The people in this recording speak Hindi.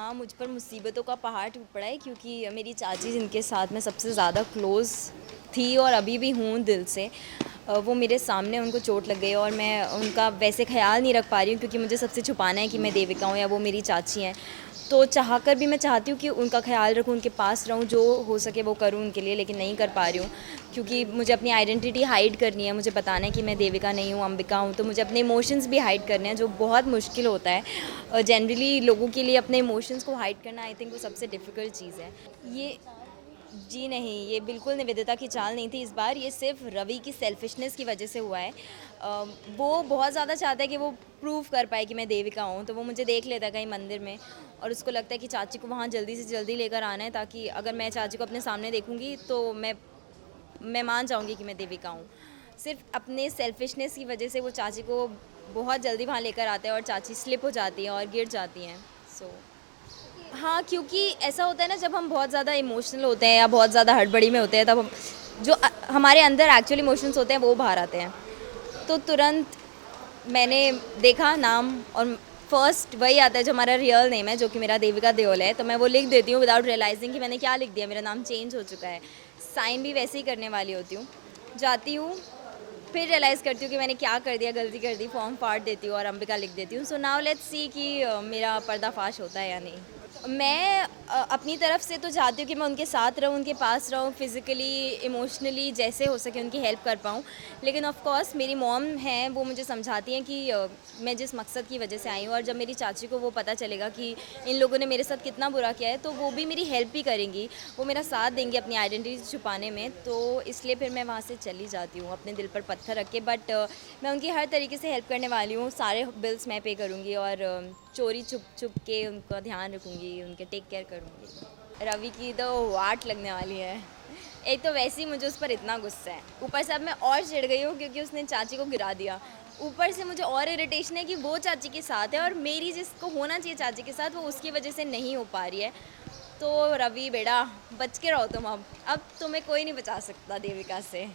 हाँ, मुझ पर मुसीबतों का पहाड़ टूट पड़ा है क्योंकि मेरी चाची जिनके साथ मैं सबसे ज़्यादा क्लोज़ थी और अभी भी हूँ दिल से, वो मेरे सामने उनको चोट लग गई और मैं उनका वैसे ख़्याल नहीं रख पा रही हूँ क्योंकि मुझे सबसे छुपाना है कि मैं देविका हूँ या वो मेरी चाची हैं। तो चाहकर भी मैं चाहती हूँ कि उनका ख़्याल रखूँ, उनके पास रहूँ, जो हो सके वो करूँ उनके लिए, लेकिन नहीं कर पा रही हूँ क्योंकि मुझे अपनी आइडेंटिटी हाइड करनी है। मुझे बताना है कि मैं देविका नहीं हूँ, अंबिका हूँ, तो मुझे अपने इमोशंस भी हाइड करने हैं, जो बहुत मुश्किल होता है। जनरली लोगों के लिए अपने इमोशंस को हाइड करना आई थिंक वो सबसे डिफ़िकल्ट चीज़ है। ये जी नहीं, ये बिल्कुल निवेदिता की चाल नहीं थी इस बार, ये सिर्फ़ रवि की सेल्फ़िशनेस की वजह से हुआ है। वो बहुत ज़्यादा चाहता है कि वो प्रूव कर पाए कि मैं देविका हूँ, तो वो मुझे देख लेता है कहीं मंदिर में और उसको लगता है कि चाची को वहाँ जल्दी से जल्दी लेकर आना है, ताकि अगर मैं चाची को अपने सामने देखूँगी तो मैं मान जाऊँगी कि मैं देविका हूँ। सिर्फ़ अपने सेल्फ़िशनेस की वजह से वो चाची को बहुत जल्दी वहाँ लेकर आता है और चाची स्लिप हो जाती हैं और गिर जाती हैं। सो हाँ, क्योंकि ऐसा होता है ना, जब हम बहुत ज़्यादा इमोशनल होते हैं या बहुत ज़्यादा हड़बड़ी में होते हैं, तब हम जो हमारे अंदर एक्चुअल इमोशंस होते हैं वो बाहर आते हैं। तो तुरंत मैंने देखा नाम और फर्स्ट वही आता है जो हमारा रियल नेम है, जो कि मेरा देविका देओल है, तो मैं वो लिख देती हूँ विदाउट रियलाइजिंग कि मैंने क्या लिख दिया, मेरा नाम चेंज हो चुका है। साइन भी वैसे ही करने वाली होती हूँ। जाती हूँ, फिर रियलाइज़ करती हूँ कि मैंने क्या कर दिया, गलती कर दी, फॉर्म फाड़ देती हूँ और अंबिका लिख देती हूँ। सो नाउ लेट्स सी कि मेरा पर्दाफाश होता है या नहीं। मैं अपनी तरफ से तो चाहती हूँ कि मैं उनके साथ रहूँ, उनके पास रहूँ, फिज़िकली, इमोशनली जैसे हो सके उनकी हेल्प कर पाऊँ। लेकिन ऑफ़ कोर्स मेरी मॉम हैं, वो मुझे समझाती हैं कि मैं जिस मकसद की वजह से आई हूँ, और जब मेरी चाची को वो पता चलेगा कि इन लोगों ने मेरे साथ कितना बुरा किया है, तो वो भी मेरी हेल्प भी करेंगी। वो मेरा साथ देंगी अपनी आइडेंटिटी छुपाने में, तो इसलिए फिर मैं वहाँ से चली जाती हूँ अपने दिल पर पत्थर रख के। बट मैं उनकी हर तरीके से हेल्प करने वाली हूँ, सारे बिल्स मैं पे करूँगी और चोरी छुप छुप के उनका ध्यान रखूँगी, उनके टेक केयर करूँगी। रवि की तो वाट लगने वाली है। एक तो वैसे ही मुझे उस पर इतना गुस्सा है, ऊपर से अब मैं और चिढ़ गई हूँ क्योंकि उसने चाची को गिरा दिया। ऊपर से मुझे और इरिटेशन है कि वो चाची के साथ है और मेरी जिसको होना चाहिए चाची के साथ, वो उसकी वजह से नहीं हो पा रही है। तो रवि बेटा, बच के रहो तुम अब तुम्हें कोई नहीं बचा सकता देविका से।